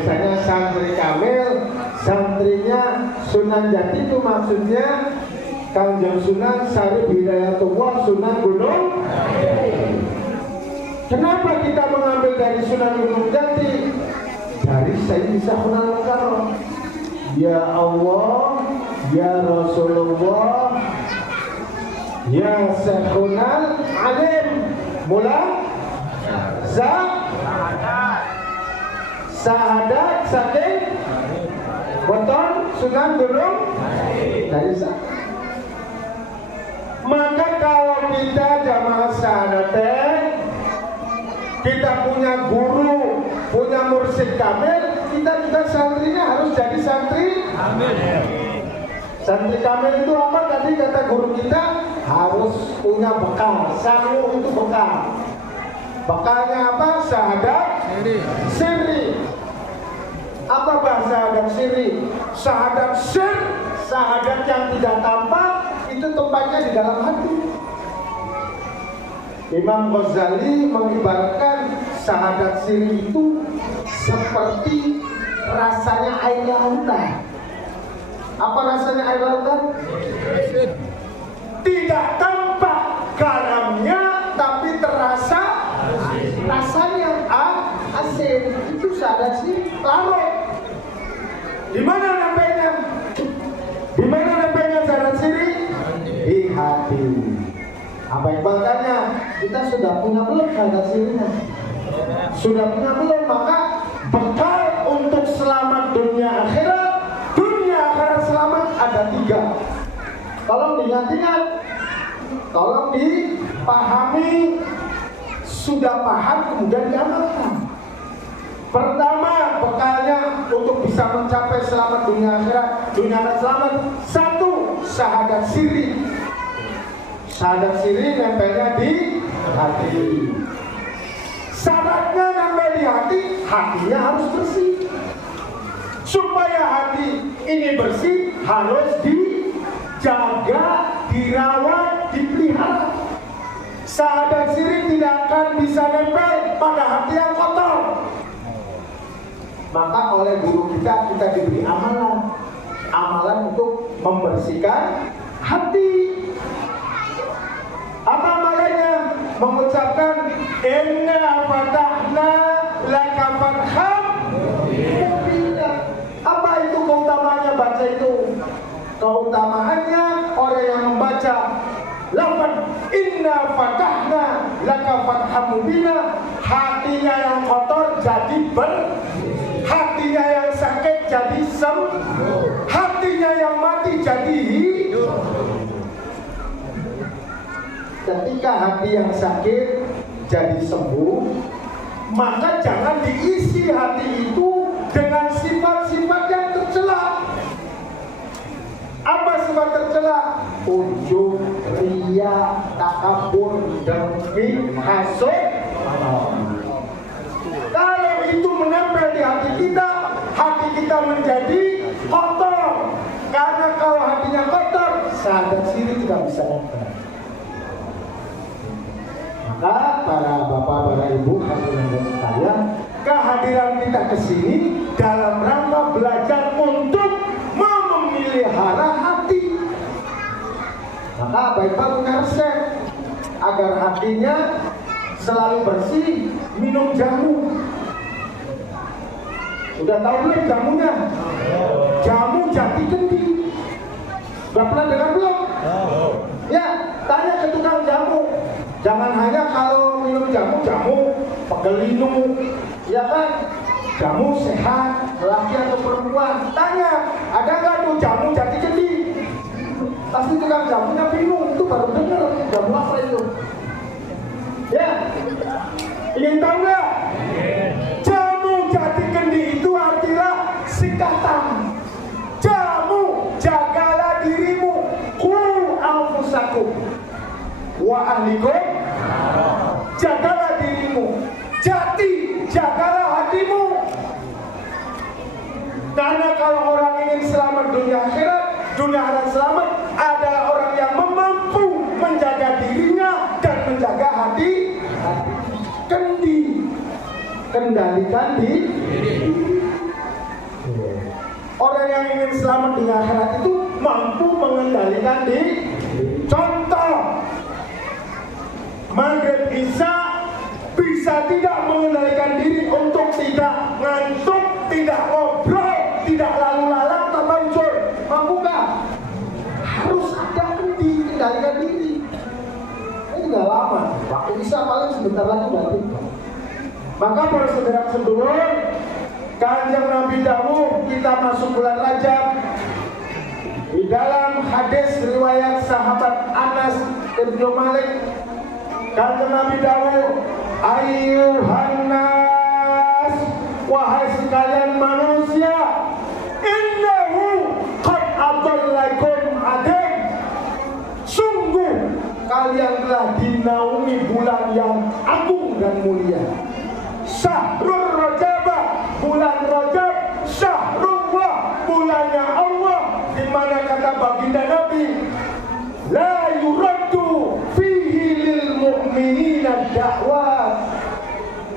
biasanya santri kamil, santrinya Sunan Jati itu maksudnya Kanjeng Sunan Syarif Hidayatullah Sunan Gunung. Kenapa kita mengambil dari Sunan Gunung Jati? Dari Sayyidi Syekhuna Al-Mukarram. Ya Allah, ya Rasulullah, ya Syekhuna Alim. Mula Sahadat saking Weton Sunan Gunung dari Maka kalau kita jamaah syahadat, kita punya guru, punya mursyid kamil, kita juga santrinya harus jadi santri. Amin. Santri kamil itu apa tadi kata guru kita? Harus punya bekal. Sangu itu bekal. Bekalnya apa? Syahadat sirri. Apa bahasa syahadat sirri? Syahadat sir, syahadat yang tidak tampak, itu tempatnya di dalam hati. Imam Ghazali mengibaratkan syahadat sirri itu seperti rasanya air lautan. Apa rasanya air lautan? Tidak tampak garamnya, tapi terasa rasanya asin. Itu syahadat sirri larut. Di mana nampaknya? Di mana nampaknya syahadat sirri? Di hati. Apa yang bertanya? Kita sudah punya belum syahadat sirrinya? Sudah punya belum? Maka bekal untuk selamat dunia akhirat selamat ada 3. Tolong diingat-ingat, tolong dipahami. Sudah paham kemudian diamalkan. Pertama, bekalnya untuk bisa mencapai selamat dunia akhirat selamat. 1. Syahadat sirri. Syahadat sirri nempelnya di hati. Syaratnya nempel di hati, hatinya harus bersih. Supaya hati ini bersih, harus dijaga, dirawat, dipelihara. Syahadat sirri tidak akan bisa nempel pada hati yang kotor. Maka oleh guru kita diberi amalan untuk membersihkan hati. Apa amalannya? Mengucapkan inna fatahna laka fatham mubina. Apa itu keutamaannya baca itu? Keutamaannya orang yang membaca lafaz inna fatahna laka fatham mubina, hatinya yang kotor jadi hatinya yang sakit jadi sembuh, hatinya yang mati jadi hidup. Ketika hati yang sakit jadi sembuh, maka jangan diisi hati itu dengan sifat-sifat yang tercela. Apa sifat tercela? Ujub, riya, takabur, dengki, hasud. Kalau itu menempel di hati kita menjadi kotor. Karena kalau hatinya kotor, syahadat sirri tidak bisa nempel. Maka para bapak, para ibu, hadirin dan sekalian, kehadiran kita ke sini dalam rangka belajar untuk memelihara hati. Maka baik-baik punya resep agar hatinya selalu bersih, minum jamu. Udah tahu belum jamunya? Jamu jati kendi. Udah pernah dengar belum? Ya, tanya ke tukang jamu. Jangan hanya kalau minum jamu pegelinu, ya kan? Jamu sehat, laki atau perempuan. Tanya, ada nggak tuh jamu jati kendi? Pasti tukang jamunya bingung, itu baru dengar jamu apa itu. Ya, ingin tahu nggak? Jamu jati kendi itu artinya singkatan. Jamu, jagalah dirimu, qu anfusakum wa ahlikum, jagalah dirimu. Jati, jagalah hatimu. Karena kalau orang ingin selamat dunia akhirat selamat adalah orang yang mampu menjaga dirinya dan menjaga hati. Kendi, kendalikan diri. Orang yang ingin selamat di akhirat itu mampu mengendalikan diri. Contoh, maghrib isya bisa tidak mengendalikan diri untuk tidak ngantuk, tidak ngobrol, tidak lalu lalang tanpa ucur. Mampu gak? Harus ada dikendalikan diri. Ini gak lama, waktu isya paling sebentar lagi berarti. Maka para saudara sedulur, Kanjeng Nabi dawuh kita masuk bulan Rajab. Di dalam hadis riwayat sahabat Anas bin Malik, Kanjeng Nabi dawuh, ayyuhan nas, wahai sekalian manusia, innahu qad adallakum adim, sungguh kalian telah dinaungi bulan yang agung dan mulia. Syahrul Rajab, bulan Rajab, Syahrullah, bulannya Allah, di mana kata baginda Nabi, la yuraddu fihi lil mu'minina da'wat.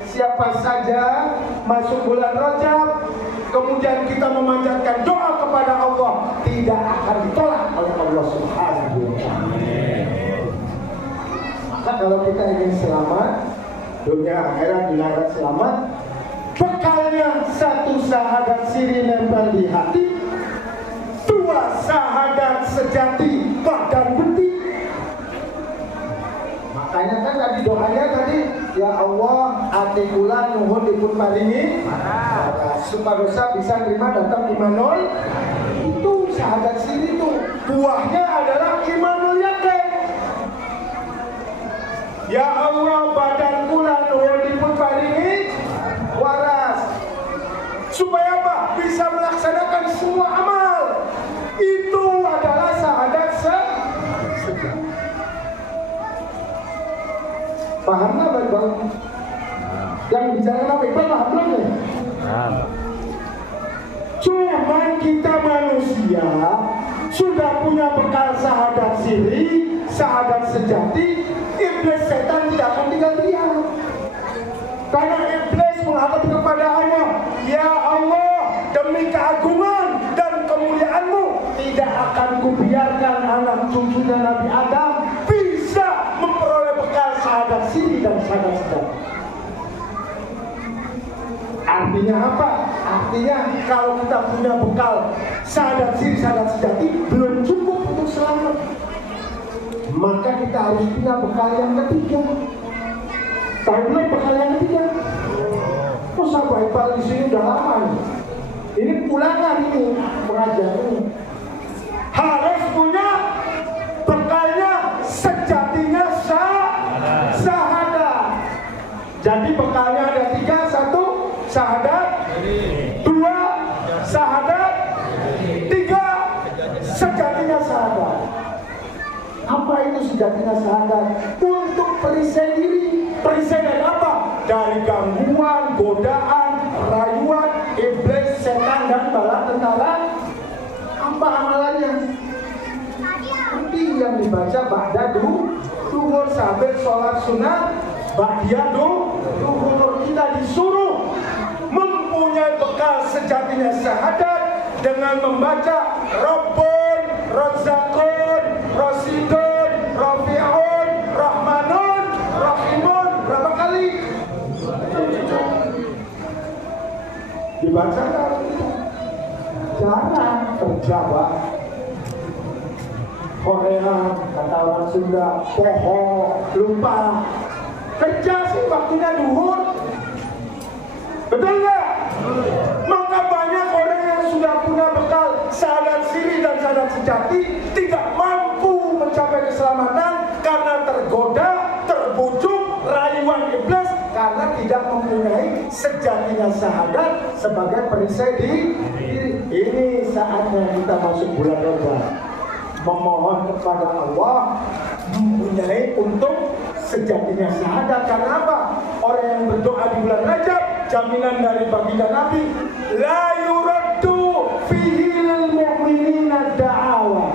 Siapa saja masuk bulan Rajab, kemudian kita memanjatkan doa kepada Allah, tidak akan ditolak oleh Allah Subhanahu wa Ta'ala. Maka kalau kita ingin selamat dunia akhirat, di akhirat selamat, bekalnya satu syahadat siri nempel di hati, dua syahadat sejati badan bukti. Makanya kan tadi doanya tadi, ya Allah ati kula nuhun dipun paringi supadosa bisa terima datang imanul. Itu syahadat siri itu buahnya adalah imanul yakin. Ya Allah badan kula nuhun dipun paringi waras, supaya apa? Bisa melaksanakan semua amal. Itu adalah syahadat sejati. Paham nggak baik-baik? Yang bicara Nabi paham belum ya? Cuman kita manusia sudah punya bekal syahadat siri, syahadat sejati. Iblis setan tidak akan tinggal diam. Karena iblis menghadap kepada Allah, ya Allah, demi keagungan dan kemuliaan-Mu, tidak akan kubiarkan anak cucunya Nabi Adam bisa memperoleh bekal syahadat siri dan syahadat sejati. Artinya apa? Artinya kalau kita punya bekal syahadat siri, syahadat sejati belum cukup untuk selamat. Maka kita harus punya bekal yang ketiga. Tahu belum bekal yang ketiga? Oh, sahabat Iqbal di sini udah lama nih. Ini ulangan ini pengajian ini. Harus punya bekalnya sejatinya syahadat. Jadi bekalnya ada tiga: satu syahadat, dua syahadat, tiga sejatinya syahadat. Apa itu sejatinya syahadat? Untuk perisai diri. Perisai dari apa? Dari gangguan, godaan, rayuan, iblis, setan, dan bala tentara. Apa amalannya? Nanti yang dibaca ba'da duhur sampai sholat sunat, ba'da duhur. Kita disuruh mempunyai bekal sejatinya syahadat dengan membaca Rabbun, Razzaqun, Rasidun, Rafi'un, Rahmanun, Rahimun. Berapa kali? Dibaca kan? Jangan terjebak. Korea, kata orang Sunda, poho, lupa. Kerja sih waktunya duhur. Betul nggak? Maka banyak orang yang sudah punya bekal syahadat siri dan syahadat sejati tidak mampu mencapai keselamatan karena tergoda, terbujuk, rayuan iblis, karena tidak mempunyai sejatinya syahadat sebagai perisai diri. Ini saatnya kita masuk bulan Rajab, memohon kepada Allah mempunyai untuk sejatinya syahadat. Karena apa? Orang yang berdoa di bulan Rajab, jaminan dari baginda Nabi, la yuraddu fihi lil mu'minina da'awa.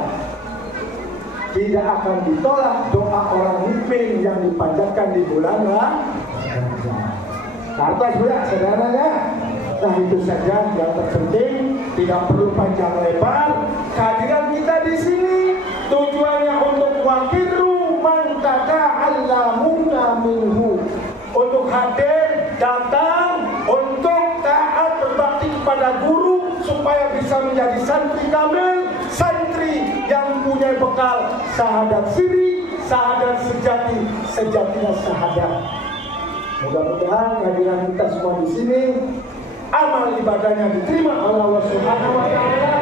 Tidak akan ditolak doa orang mukmin yang dipanjatkan di bulan Rajab. Kartas ya saudaranya. Nah itu saja yang terpenting, tidak perlu panjang lebar. Kehadiran kita di sini tujuannya untuk wakiru man tata'allamuna minhu, untuk hadir, datang, untuk taat berbakti kepada guru supaya bisa menjadi santri kamil, santri yang punya bekal syahadat siri, syahadat sejati, sejatinya syahadat. Mudah-mudahan kehadiran kita semua di sini, amal ibadahnya diterima oleh Allah Subhanahu wa taala,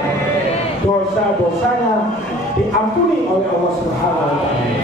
dosa-dosanya diampuni oleh Allah Subhanahu wa taala.